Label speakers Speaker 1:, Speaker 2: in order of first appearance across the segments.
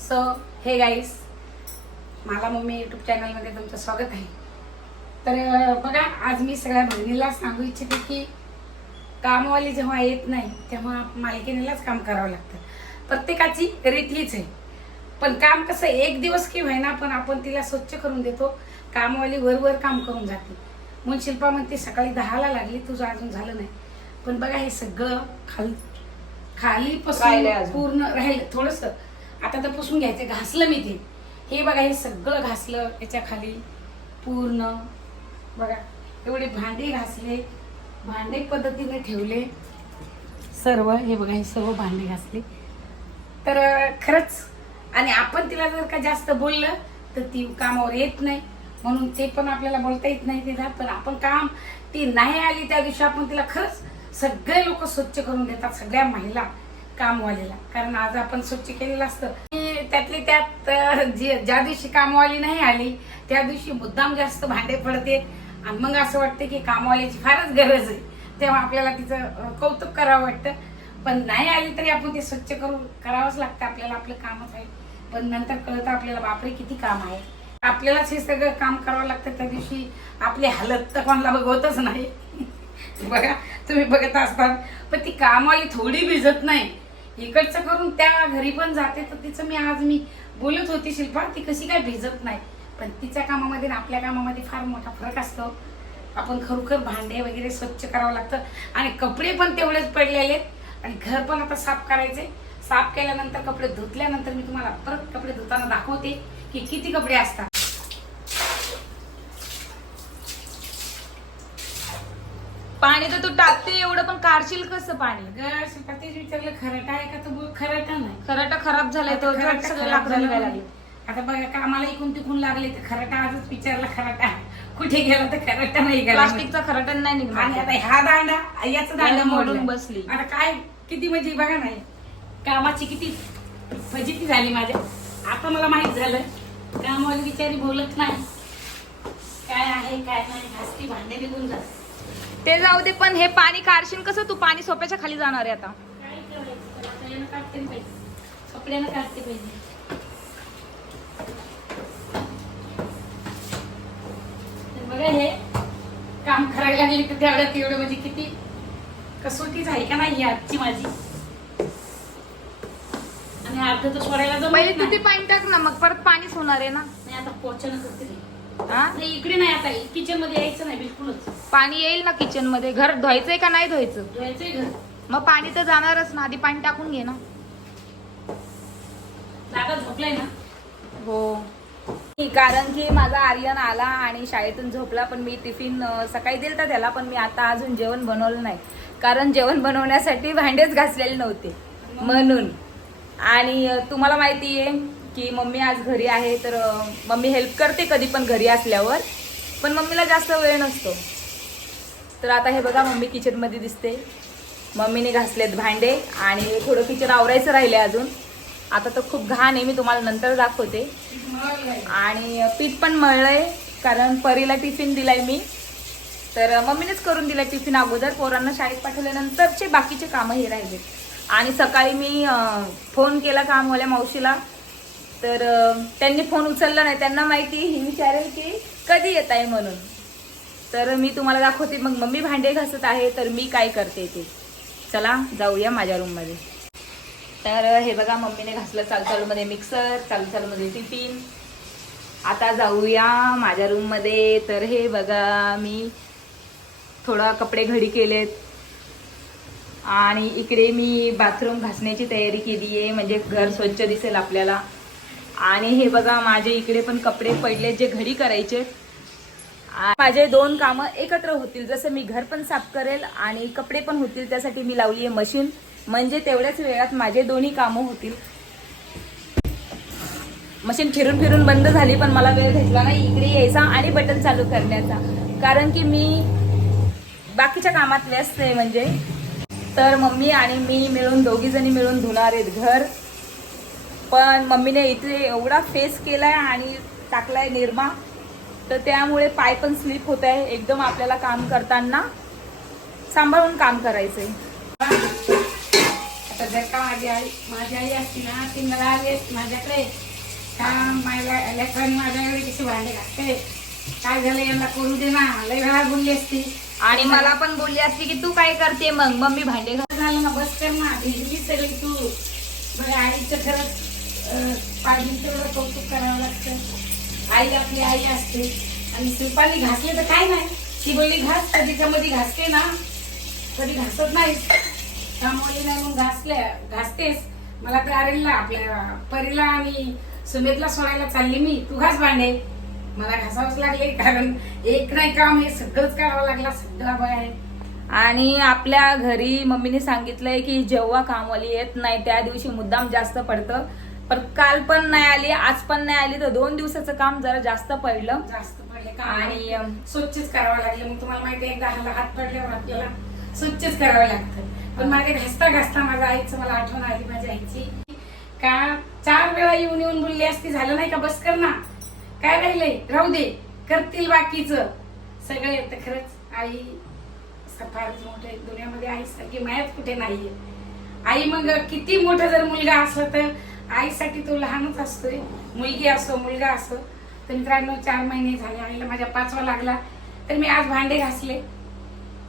Speaker 1: So hey guys मला mummy YouTube चॅनलमध्ये तुमचं स्वागत आहे. तर बघा आज मी सगळ्या बहिणीला सांगू इच्छिते की कामवाली जेव्हा येत नाही तेव्हा मालकिनीलाच काम करावं लागतं. प्रत्येकाची रीत हीच आहे. पण काम कसं एक दिवस की होईना पण आपण तिला स्वच्छ करून देतो. कामवाली वर वर काम करून जाते. म्हणून शिल्पा म्हणते सकाळी दहाला लागली तुझं अजून झालं नाही. पण बघा हे सगळं खाली खाली
Speaker 2: अजून.
Speaker 1: पूर्ण राहिलं. थोडस आता तर पुसून घ्यायचं घासलं मी ते. हे बघा हे सगळं घासलं याच्या खाली पूर्ण. बघा एवढे भांडे घासले भांडे पद्धतीने ठेवले. सर्व हे बघा हे सर्व भांडे घासले. तर खरंच आणि आपण तिला जर का जास्त बोललं तर ती कामावर येत नाही. म्हणून ते पण आपल्याला बोलता येत नाही तिला पण आपण काम ती नाही आली त्या दिवशी आपण तिला खरंच सगळे लोक स्वच्छ करून देतात सगळ्या महिला. कामवालीला. कारण आज आपण स्वच्छ केलेलं असतं. की त्यातली त्यात जी ज्या दिवशी कामवाली नाही आली त्या दिवशी मुद्दाम जास्त भांडे पडते. आणि मग असं वाटतं की कामवाल्याची फारच गरज आहे. तेव्हा आपल्याला तिचं कौतुक करावं वाटतं. पण नाही आली तरी आपण ते स्वच्छ करू करावंच लागतं. आपल्याला आपलं कामच आहे. पण नंतर कळतं आपल्याला बापरे किती काम आहे. आपल्यालाच हे सगळं काम करावं लागतं. त्या दिवशी आपली हालत तर कोणाला बघवतच नाही. बघा तुम्ही बघत असतात. पण ती कामवाली थोडी भिजत नाही. इकडचं करून त्या घरी पण जाते तर तिचं मी आज मी बोलत होती शिल्पा ती कशी काय भिजत नाही? पण तिच्या कामामध्ये आणि आपल्या कामामध्ये फार मोठा फरक असतो. आपण खरोखर भांडे वगैरे स्वच्छ करावं लागतं. आणि कपडे पण तेवढेच पडलेले आहेत. आणि घर पण आता साफ करायचे साफ केल्यानंतर कपडे धुतल्यानंतर मी तुम्हाला परत कपडे धुताना दाखवते की किती कपडे असतात
Speaker 2: पाणी तर तू टाकते काढशील कसं पाणी?
Speaker 1: शिल्पा तेच विचारलं खरटा आहे का तर खरटा नाही.
Speaker 2: खराटा खराब झालाय तो
Speaker 1: आता खराटा
Speaker 2: सगळं
Speaker 1: खराब
Speaker 2: लाकडं
Speaker 1: झालं
Speaker 2: निघायला. लागले
Speaker 1: आता बघा कामाला इकून तिकून लागले तर खराटा आजच विचारला खराटा कुठे गेला तर खराटा नाही गेला
Speaker 2: प्लास्टिकचा खराटा नाही
Speaker 1: आणि आता ह्या दांडा याचा दांडा
Speaker 2: मोडून
Speaker 1: मोडून
Speaker 2: बसली.
Speaker 1: आता काय किती म्हणजे बघा नाही कामाची किती फजिती झाली माझ्या. आता मला माहीत झालं कामावाली बिचारी बोलत नाही. काय आहे काय नाही घासती भांडे निघून जात
Speaker 2: ते जाऊ दे पण हे पाणी काढशील कसं? तू पाणी सोप्याच्या खाली जाणार आहे आता.
Speaker 1: कपड्यानं काढते पाहिजे बघा हे काम करायला लागले तर तेवढ्यात एवढं. म्हणजे किती कसोटीच आहे का नाही आजची माझी? आणि अर्ध तर सोडायला जमत
Speaker 2: पहिले तू ते
Speaker 1: नाही.
Speaker 2: पाणी टाक ना मग परत पाणीच होणार आहे ना.
Speaker 1: नाही आता पोचानं करते मी.
Speaker 2: हा?
Speaker 1: नाही इकडे नाही आता. किचनमध्ये यायचं नाही बिलकुलच.
Speaker 2: पाणी येईल ना किचनमध्ये? घर धुवायचंय का नाही धुवायचं?
Speaker 1: धुवायचंय घर.
Speaker 2: मग पाणी तर जाणारच ना आधी पाणी टाकून घे ना.
Speaker 1: दादा झोपलाय ना?
Speaker 2: हो. कारण की माझा आर्यन आला आणि शाळेतून झोपला पण मी टिफिन सकाळी दिलता त्याला पण मी आता अजून जेवण बनवलं नाही. कारण जेवण बनवण्यासाठी भांडेच घासलेले नव्हते. म्हणून. आणि तुम्हाला माहिती आहे की मम्मी आज घरी आहे तर मम्मी हेल्प करते कधी पण घरी असल्यावर. पण मम्मीला जास्त वेळ नसतो. तर आता हे बघा मम्मी किचनमध्ये दिसते. मम्मीने घासलेत भांडे आणि थोडं किचन आवरायचं राहिले अजून. आता तर खूप घाण आहे मी तुम्हाला नंतर दाखवते. आणि पीठ पण मळलंय कारण परीला टिफिन दिलाय मी. तर मम्मीनेच करून दिलाय टिफिन अगोदर. पोरांना शाळेत पाठवल्यानंतरचे बाकीचे कामं हे राहिले. आणि सकाळी मी फोन केला कामवाल्या मावशीला. तर त्यांनी फोन उचलला नाही. त्यांना माहिती ही विचारेल की कधी येत आहे म्हणून. तर मी तुम्हाला दाखवते. मग मम्मी भांडे घासत आहे तर मी काय करते ते. चला जाऊया माझ्या रूममध्ये तर हे बघा मम्मीने घासलं चालू चालूमध्ये मिक्सर चालू चालूमध्ये टिफिन आता जाऊया माझ्या रूममध्ये तर हे बघा मी थोडा कपडे घडी केलेत. आणि इकडे मी बाथरूम घासण्याची तयारी केली आहे म्हणजे घर स्वच्छ दिसेल आपल्याला. आणि हे बघा माझे इकडे पण कपडे पडले जे घरी करायचे. माझे दोन कामं एकत्र होतील जसं मी घर पण साफ करेल आणि कपडे पण होतील त्यासाठी मी लावली आहे मशीन. म्हणजे तेवढ्याच वेळात माझे दोन्ही कामं होतील. मशीन फिरून फिरून बंद झाली पण मला वेळ भेटला नाही. इकडे यायचा आणि बटन चालू करण्याचा. कारण की मी बाकीच्या कामात व्यस्त आहे म्हणजे. तर मम्मी आणि मी मिळून दोघीजणी मिळून धुणार आहेत घर. पण मम्मीने इथे एवढा फेस केलाय आणि टाकलाय निर्मा तर त्यामुळे पाय पण स्लिप होत आहे. एकदम आपल्याला काम करताना सांभाळून काम करायचंय.
Speaker 1: आता जर का माझी आई माझी आई असती ना ती मला आली माझ्याकडे का माझ्या लेकरांनी माझ्याकडे कशी भांडे घासते? काय झालं यांना करू दे ना लय वेळा बोलली असती.
Speaker 2: आणि मला पण बोलली असती की तू काय करते मग? मम्मी भांडे घास.
Speaker 1: झालं ना बस कर ना भिजली सगळी तू. बरं आईचं खरंच पाहिजे तेवढं कौतुक करावं लागतं. आई आपली आई असते. आणि शिल्पाली घासले तर काय नाही. ती बोलली घास कधी मध्ये घासते ना कधी घासत नाही त्यामुळे नाही मग घासल्या घासतेस मला तर आपल्या परीला आणि सुमेतला सोडायला चालली मी. तू घास भांडे. मला घासावंच लागले कारण एक नाही काम हे सगळंच करावं लागला सगळा बघ आहे.
Speaker 2: आणि आपल्या घरी मम्मीने सांगितलंय की जेव्हा कामवाली येत नाही त्या दिवशी मुद्दाम जास्त पडतं. पण काल पण नाही आली आज पण नाही आली तर दोन दिवसाचं काम जरा जास्त पडलं.
Speaker 1: जास्त पडले का?
Speaker 2: आणि,
Speaker 1: स्वच्छच करावं लागलं. मग तुम्हाला माहिती आहे एकदा हात हात पडल्यावर आपल्याला स्वच्छच करावं लागतं. पण माझ्या घासता घासता माझ्या आईचं मला आठवण आली माझ्या आईची. का? चार वेळा येऊन येऊन बोलली असती झालं नाही का? बस कर ना. काय राहिलंय? राहू दे. करतील बाकीच. सगळे तर खरंच. आई फारच मोठे दुनियामध्ये आई सारखी मायाच कुठे नाहीये. आई मग किती मोठा जर मुलगा असला तर आईसाठी तो लहानच असतोय. मुलगी असो मुलगा असो. तर मित्रांनो चार महिने झाले आईला माझ्या पाचवा लागला. तर मी आज भांडे घासले.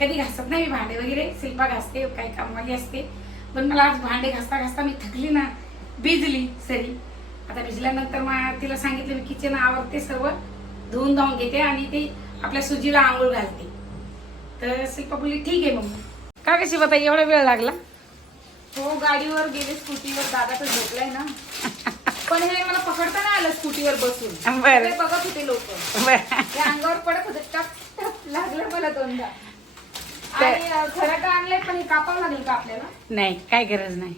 Speaker 1: कधी घासत नाही मी भांडे वगैरे. शिल्पा घासते काही कामवाली असते. पण मला आज भांडे घासता घासता मी थकली ना. भिजली सरी. आता भिजल्यानंतर मग तिला सांगितलं मी किचन आवडते सर्व. धुवून धावून घेते आणि ते आपल्या सुजीला आंघोळ घालते. तर शिल्पा बोलली ठीक आहे मग. का कशी बघा एवढा वेळ लागला?
Speaker 2: हो गाडीवर गेले स्कूटीवर. दादा तर झोपलाय ना. पण हे मला पकडता नाही आलं स्कूटीवर बसून.
Speaker 1: बरं.
Speaker 2: ते बघत होते लोक. ते अंगावर पडत होते. टप टप लागलं मला दोनदा. आणि अं, खराटा आणलंय पण हे कापावं लागेल का आपल्याला?
Speaker 1: नाही काय गरज नाही.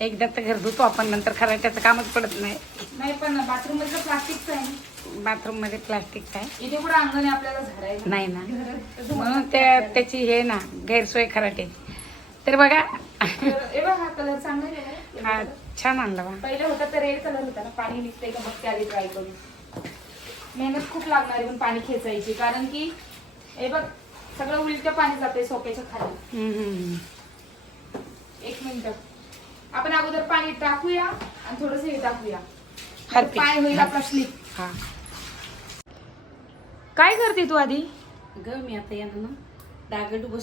Speaker 1: एकदा तर घर धुतो आपण नंतर खराट्याचं कामच पडत नाही.
Speaker 2: नाही पण बाथरूममध्ये प्लास्टिकचं आहे
Speaker 1: बाथरूममध्ये प्लास्टिक आहे
Speaker 2: इथे कुठं अंगण आहे आपल्याला झाडायला
Speaker 1: नाही ना. म्हणून त्या त्याची हे ना गैरसोय खराटे. तर बघा
Speaker 2: बघ हा कलर चांगला आहे
Speaker 1: हा? छान आणला बा.
Speaker 2: पहिले होता तर रेड कलर होता ना पाणी निघतंय का बघते आधी ट्राय करून मेहनत खूप लागणार आहे पण पाणी खेचायची कारण की हे बघ सगळं उलट पाणी जाते सोप्याच्या खाली.
Speaker 1: हम्म, हम्म.
Speaker 2: एक मिनिट. आपण अगोदर पाणी टाकूया आणि थोडस हे टाकूया.
Speaker 1: हरपी.
Speaker 2: पाय होईल आपला स्लिप
Speaker 1: हा.
Speaker 2: काय करते तू आधी?
Speaker 1: ग मी आता येणार ना.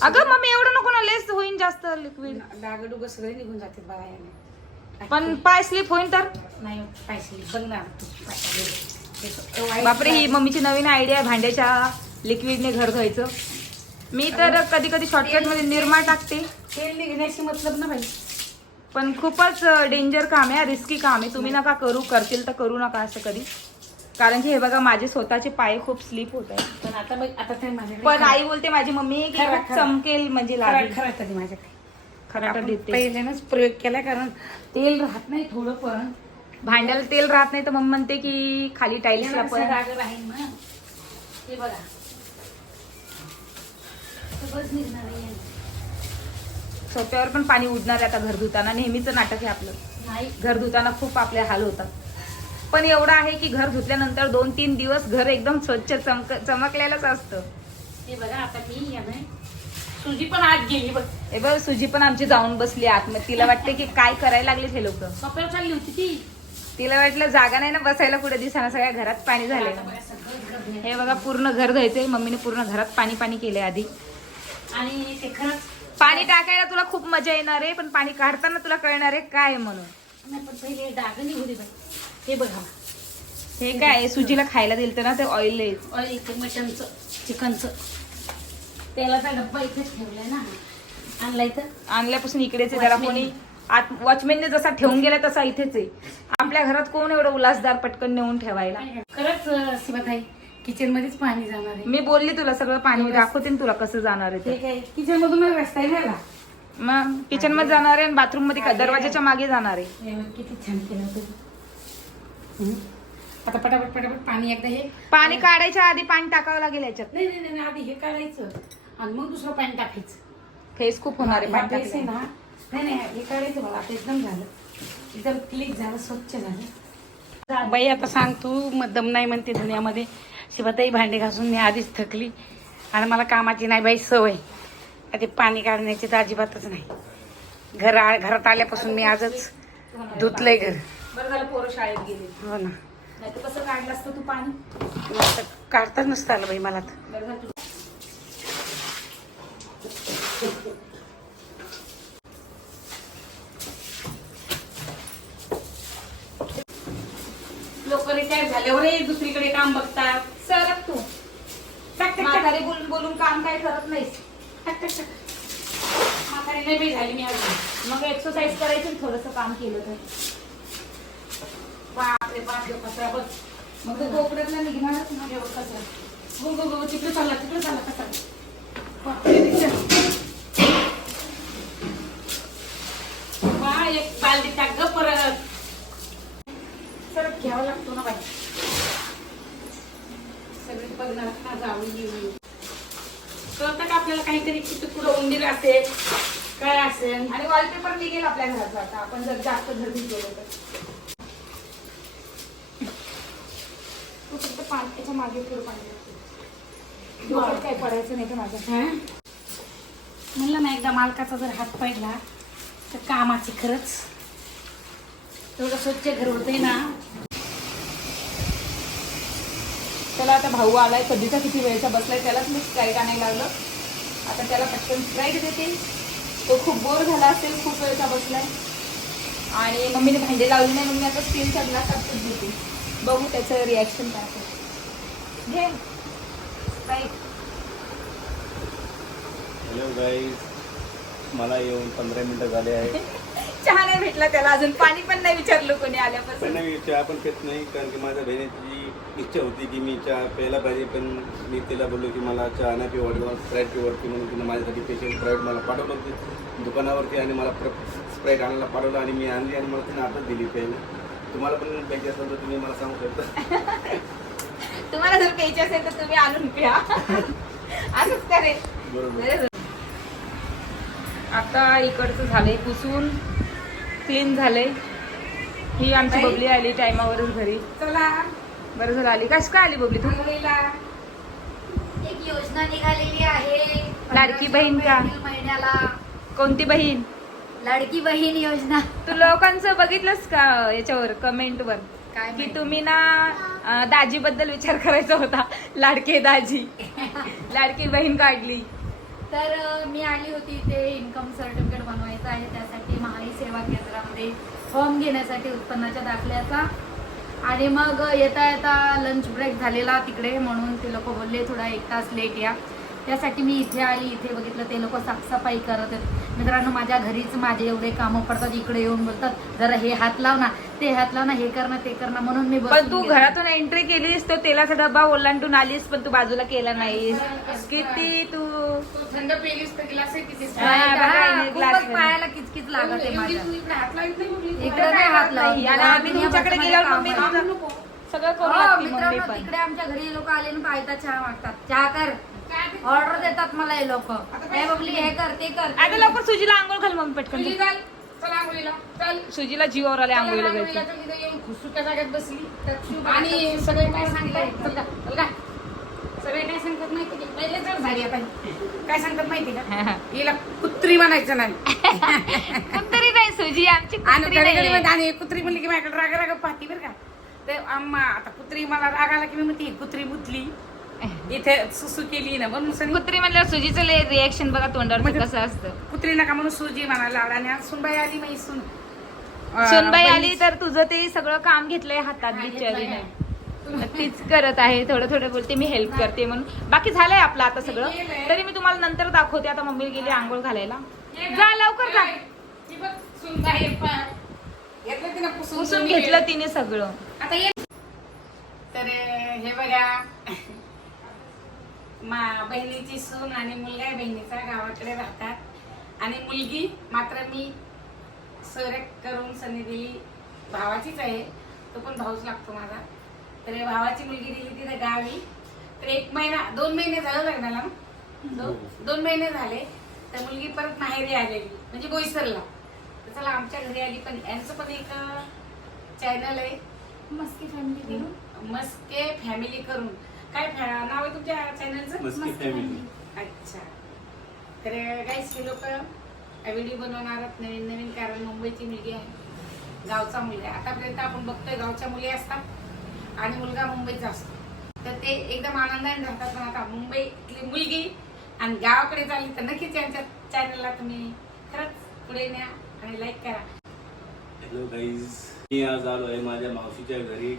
Speaker 2: अगं मम्मी एवढं नको ना लेस होईन जास्त लिक्विड
Speaker 1: डागडुग सगळे निघून जाते याने.
Speaker 2: पण पाय स्लिप होईन तर?
Speaker 1: नाही बघ ना पाय. वाईट
Speaker 2: बापरे ही मम्मीची नवीन आयडिया आहे भांड्याच्या लिक्विडने घर धुवायचं. मी तर कधी कधी शॉर्टकटमध्ये निरमा टाकते.
Speaker 1: तेल निघण्याशी मतलब ना बाई.
Speaker 2: पण खूपच डेंजर काम आहे रिस्की काम आहे. तुम्ही नका करू करतील तर करू नका असं कधी. कारण की हे बघा माझे स्वतःचे पाय खूप स्लिप होत आहे
Speaker 1: पण आता बघ आता माझ्याकडे
Speaker 2: पण आई बोलते माझी मम्मी की
Speaker 1: खरं,
Speaker 2: खूप
Speaker 1: खरं.
Speaker 2: चमकेल म्हणजे लागेल.
Speaker 1: खरं कधी माझ्याकडे.
Speaker 2: खराटा
Speaker 1: आपण
Speaker 2: देते.
Speaker 1: पहिल्यानंच प्रयोग केला कारण तेल राहत नाही थोडं पण.
Speaker 2: भांड्याला तेल राहत नाही तर मम्मी म्हणते की खाली
Speaker 1: राग राहील ना. हे बघा. सगळंच निघणार आहे.
Speaker 2: सोप्यावर पण पाणी उडणार आहे आता घर धुताना नेहमीच नाटक आहे आपलं.
Speaker 1: नाही.
Speaker 2: घर धुताना खूप आपले हाल होतात. पण एवढं आहे की घर धुतल्यानंतर दोन तीन दिवस घर एकदम स्वच्छ चमक चमकलेलंच असतं.
Speaker 1: हे बघा आता मी सुजी पण आत गेली बघ.
Speaker 2: हे बघ सुजी पण आमची जाऊन बसली आतमध्ये. तिला वाटते की काय करायला लागले हे लोक.
Speaker 1: सोप्यावर चालली होती ती.
Speaker 2: तिला वाटलं जागा नाही ना बसायला कुठे दिसाना सगळ्या घरात पाणी झाले
Speaker 1: आता.
Speaker 2: हे बघा पूर्ण घर धुवायचंय. मम्मीने पूर्ण घरात पाणी पाणी केलंय आधी.
Speaker 1: आणि ते खरंच
Speaker 2: पाणी टाकायला तुला खूप मजा येणार आहे पण पाणी काढताना तुला कळणार आहे काय म्हणून.
Speaker 1: पण पहिले डाग निघू दे बाई हे बघा.
Speaker 2: हे काय? सुजीला खायला दिलं ना ते ऑइल
Speaker 1: ऑइल ते मटनचं चिकनचं. तेलाचा डब्बा इथेच ठेवलाय ना. आणला इथं
Speaker 2: आणल्यापासून इकडेच आहे जरा कोणी आत वॉचमॅनने जसा ठेवून गेला तसा इथेच आहे. आपल्या घरात कोण एवढं उल्हासदार पटकन नेऊन ठेवायला?
Speaker 1: खरंच शिवताई किचन मध्येच पाणी जाणार आहे.
Speaker 2: मी बोलली तुला सगळं पाणी दाखवते ना तुला कसं जाणार आहे
Speaker 1: ते. किचन मधून रस्ता आहे ना
Speaker 2: मग किचनमध्ये जाणार आहे आणि बाथरूममध्ये दरवाजाच्या मागे जाणार आहे.
Speaker 1: किती छान केलं तू. आता पटापट पटापट पाणी एकदा हे.
Speaker 2: पाणी काढायच्या आधी पाणी टाकावं लागेल याच्यात.
Speaker 1: नाही नाही नाही आधी हे काढायचं. आणि मग दुसरं पाणी टाकायचं.
Speaker 2: फेस खूप होणार आहे पाणी टाकल्याने.
Speaker 1: ना. नाही नाही हे काढायचं मला आता एकदम झालं. एकदम क्लिक झालं स्वच्छ झालं. बाई आता सांग तू मग दम नाही म्हणते दुनियामध्ये शिवाताई भांडे घासून मी आधीच थकली. आणि मला कामाची नाही बाई सवय. आता ते पाणी काढण्याची तर अजिबातच नाही. घर आ- घरात आल्यापासून मी आजच धुतलंय घर.
Speaker 2: बरं झालं पोरं शाळेत गेले.
Speaker 1: हो ना.
Speaker 2: नाही तर कसं काढलं असतं तू पाणी?
Speaker 1: काढताच नसतं आलं बाई मला तर.
Speaker 2: बरं झालं तू
Speaker 1: लोक रिटायर झाल्यावर दुसरीकडे काम बघतात.
Speaker 2: सरक तू.
Speaker 1: टाक, टाक, टाक.
Speaker 2: म्हातारी बोलून बोलून काम काय करत नाहीस.
Speaker 1: टाक, टाक, टाक. म्हातारी नाही बाई झाली मी अजून.
Speaker 2: मग एक्सरसाइज करायची थोडस काम केलं तर.
Speaker 1: बापरे बाप रे कचरा बघ.
Speaker 2: मग तो कोपऱ्यातला निघणारच ना
Speaker 1: हे कचरा गो गो गो तिकडे चालला तिकडे चालला कचरा बापरे बा एक बालदी टाक ग परत. सर घ्यावा लागतो ना बाई. सगळे बघणार ना जावं येऊ कळतं का आपल्याला काहीतरी कुठं पुढं उंदीर असेल काय असेल?
Speaker 2: आणि वॉलपेपर निघेल आपल्या घराचा आता. आपण जर जास्त घरी गेलो तर तू फक्त पाण्याच्या मागे पाणी डोक्यात काही पडायचं नाही का माझं?
Speaker 1: म्हणलं ना एकदा मालकाचा जर हात पडला तर कामाची खरंच तेवढं स्वच्छ घर होतंय ना.
Speaker 2: त्याला आता भाऊ आलाय कधीचा किती वेळचा बसलाय त्यालाच मी स्प्राईट आणायला लागलं. आता त्याला पटकन स्प्राईट देते. तो खूप बोर झाला असेल खूप वेळचा बसलाय. आणि मम्मीने भांडे लावली नाही मग मी आता स्टीलचा ग्लास टाकत देते. बघू त्याचं रिॲक्शन काय असेल घे.
Speaker 3: हॅलो गाईज मला येऊन पंधरा मिनिटं झाले आहे
Speaker 2: चहा नाही भेटला त्याला अजून. पाणी पण नाही विचारलं कोणी
Speaker 3: पण
Speaker 2: आल्यापासून
Speaker 3: मी चहा पण पेत नाही कारण की माझ्या बहिणीची इच्छा होती की मी चहा प्यायला पाहिजे पण मी तिला बोललो की मला चहा नाही पिवडते मला स्प्राईट पिवडते म्हणून तिने माझ्यासाठी स्पेशल स्प्राईट मला पाठवलं होती. दुकानावरती आणि मला स्प्राईट आणायला पाठवलं आणि मी आणली आणि मला तिने आताच दिली प्यायला. तुम्हाला पण प्यायची असेल तर तुम्ही मला सांगू शकता.
Speaker 2: तुम्हाला जर प्यायचे असेल तर तुम्ही आणून प्या. असंच
Speaker 3: बरोबर.
Speaker 2: आता इकडचं झालंय पुसून क्लीन झालंय ही आमची. बबली आली टायमावरच घरी.
Speaker 1: चला.
Speaker 2: बरं झालं आली. कशी काय आली बबली तू?
Speaker 1: आंघोळीला.
Speaker 4: एक योजना निघालेली आहे.
Speaker 2: लाडकी बहीण का?
Speaker 4: महिन्याला.
Speaker 2: कोणती बहीण?
Speaker 4: लाडकी बहीण योजना.
Speaker 2: तू लोकांचं बघितलंस का याच्यावर कमेंट वर?
Speaker 4: काय
Speaker 2: की? तुम्ही ना दाजी बद्दल विचार करायचा होता. लाडके दाजी. लाडकी बहीण काढली.
Speaker 4: तर अ, मी आली होती इथे इन्कम सर्टिफिकेट बनवायचं आहे. त्यासाठी महाई सेवा केंद्रामध्ये फॉर्म घेण्यासाठी उत्पन्नाच्या दाखल्याचा. आणि मग येता येता लंच ब्रेक झालेला तिकडे म्हणून ते लोक बोलले थोडा एक तास लेट या. त्यासाठी मी इथे आली इथे बघितलं ते लोक साफसफाई करत आहेत. मित्रांनो माझ्या घरीच माझे एवढे कामं पडतात इकडे येऊन बोलतात जरा हे हात लाव ना ते हात लाव ना हे कर ना ते कर ना म्हणून मी
Speaker 2: पण तू. घरातून एंट्री केलीस तो तेलाचा डब्बा ओलांडून आलीस पण तू बाजूला केला नाहीस. किती तू?
Speaker 1: थंड पेलीस तर गिलास.
Speaker 4: पायाला किचकिच लागत
Speaker 1: इकडे हात नाही
Speaker 2: आम्ही तुमच्याकडे गेल्यावर मम्मी सगळं करू
Speaker 4: हो, तिकडे आमच्या घरी लोक आले ना पायता चहा मागतात. चहा कर. ऑर्डर देतात मला हे लोक. हे बघली हे कर ते कर.
Speaker 2: आता लवकर सुजीला आंघोळ घाल मग पटकन.
Speaker 1: चल. चल आंघोळीला. चल.
Speaker 2: सुजीला जीवावर आले आंघोळीला
Speaker 1: आंघोळीला
Speaker 2: जायचं.
Speaker 1: येऊन खुसुक्या जागेत बसली. आणि सगळे काय सांगताय चल चल सगळे काय सांगतात माहिती का? पहिले तर झाली आता काय सांगतात माहिती का? हिला कुत्री म्हणायचं नाही.
Speaker 2: कुत्री नाही सुजी. आमची
Speaker 1: आणि
Speaker 2: कुत्री
Speaker 1: आणि म्हणली की माझ्याकडे राग राग पाहती बरं का? ते आम्हा आता कुत्री मला राग आला की मी म्हणते ही कुत्री मुतली. इथे सुसू केली ना म्हणून सनी
Speaker 2: कुत्री म्हणल्यावर सुजीचं रिएक्शन बघा तोंडावर
Speaker 1: म्हणजे-
Speaker 2: कसं असतं.
Speaker 1: कुत्री नका म्हणून सुजी म्हणायला लावला आणि आज सुनबाई आली मग सुन अं,
Speaker 2: सुनबाई आली तर तुझं ते सगळं काम घेतलंय हातात बिचारीने
Speaker 1: घेतलंय.
Speaker 2: तीच करत आहे थोडं थोडं बोलते मी हेल्प करते म्हणून. बाकी झालंय आपलं आता सगळं. तरी मी तुम्हाला नंतर दाखवते आता मम्मी गेली आंघोळ घालायला. जा लवकर जा.
Speaker 1: ही बघ, सुनबाई प- घेतलं तिनं पुसून
Speaker 2: पुसून
Speaker 1: तुम्ही
Speaker 2: घेतलं तिने सगळं.
Speaker 1: आता ये. तर हे बघा. मा बहिणीची सून आणि मुलगा आहे बहिणीचा गावाकडे राहतात. आणि मुलगी मात्र मी सरेक करून सनी दिली. भावाचीच आहे. तो पण भाऊच लागतो माझा. तर हे भावाची मुलगी दिली तिथे गावी. तर एक महिना दोन महिने झालं लग्नाला? दो- दोन महिने झाले. तर मुलगी परत माहेरी आलेली. म्हणजे बोईसरला. तर चला आमच्या घरी आली पण यांचं पण एक चॅनल आहे.
Speaker 4: मस्की फॅमिली करून?
Speaker 1: मस्के फॅमिली करून. काय नाव आहे तुमच्या चॅनलचं
Speaker 3: मस्की फॅमिली
Speaker 1: अच्छा. तर गाईस हे लोक व्हिडिओ बनवणारच नवीन नवीन कारण मुंबईची मुलगी आहे. गावचा मुलगा आतापर्यंत आपण बघतोय गावच्या मुली असतात आणि मुलगा मुंबईचा असतो. तर ते एकदम आनंदाने राहतात. पण आता मुंबईतली मुलगी आणि गावाकडे चालली तर नक्कीच यांच्या चॅनलला तुम्ही खरंच पुढे न्या आणि लाईक करा.
Speaker 3: हॅलो गाईज मी आज आलो आहे माझ्या मावशीच्या घरी.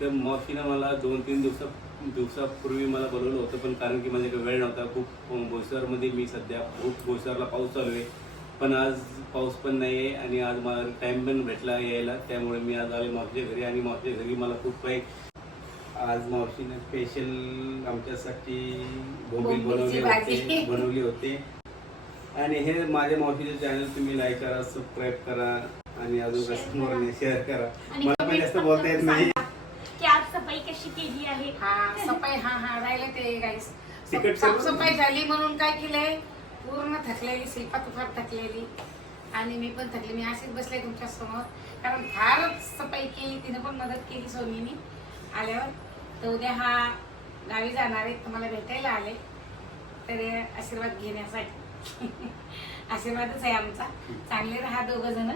Speaker 3: तर मावशीनं मला दोन तीन दिवसा दिवसापूर्वी मला बोलवलं होतं पण कारण की माझ्याकडे वेळ नव्हता. खूप बोईसरमध्ये मी सध्या खूप बोईसरला पाऊस चालू आहे. पण आज पाऊस पण नाही आहे आणि आज मला टाईम पण भेटला यायला. त्यामुळे मी आज आलो मावशीच्या घरी आणि मावशीच्या घरी मला खूप काही आज मावशीने स्पेशल आमच्यासाठी बोंबील
Speaker 1: बोंबीलची
Speaker 3: बनवले. होते बनवली होते. आणि हे माझ्या मावशीचे चॅनल तुम्ही लाईक करा सबस्क्राईब करा आणि अजून कस्टमरने शेअर करा. मला पण जास्त बोलता येत नाही
Speaker 4: सफाई कशी केली आहे?
Speaker 1: हा सफाई हा हा राहिलं ते गाईस
Speaker 3: तिखट सर्व-
Speaker 1: साफसफाई झाली म्हणून काय केलंय? पूर्ण थकलेली शिल्पा तू फार थकलेली. आणि मी पण थकली. मी अशीच बसले तुमच्यासमोर. कारण फारच सफाई केली तिने पण मदत केली सोनीनी. आल्यावर तर उद्या हा गावी जाणार आहे तुम्हाला भेटायला आले. तर आशीर्वाद घेण्यासाठी. आशीर्वादच आहे आमचा. चांगले राहा दोघं जण.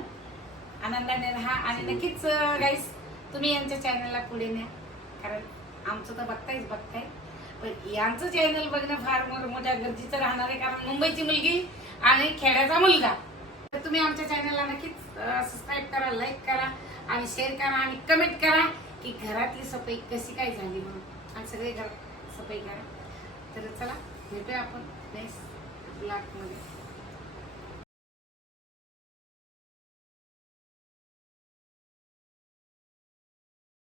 Speaker 1: आनंदाने राहा. आणि नक्कीच गाईस तुम्ही यांच्या चॅनलला पुढे न्या. कारण आमचं तर बघतायच बघताय. पण यांचं चॅनल बघणं फार मोठ्या गरजेचं राहणार आहे कारण मुंबईची मुलगी आणि खेड्याचा मुलगा. तर तुम्ही आमच्या चॅनलला नक्कीच सबस्क्राईब करा लाईक करा आणि शेअर करा आणि कमेंट करा की घरातली सफाई कशी काय झाली म्हणून. आणि सगळे घरात सफाई करा. तर चला भेटूया आपण नेक्स्ट ब्लॉगमध्ये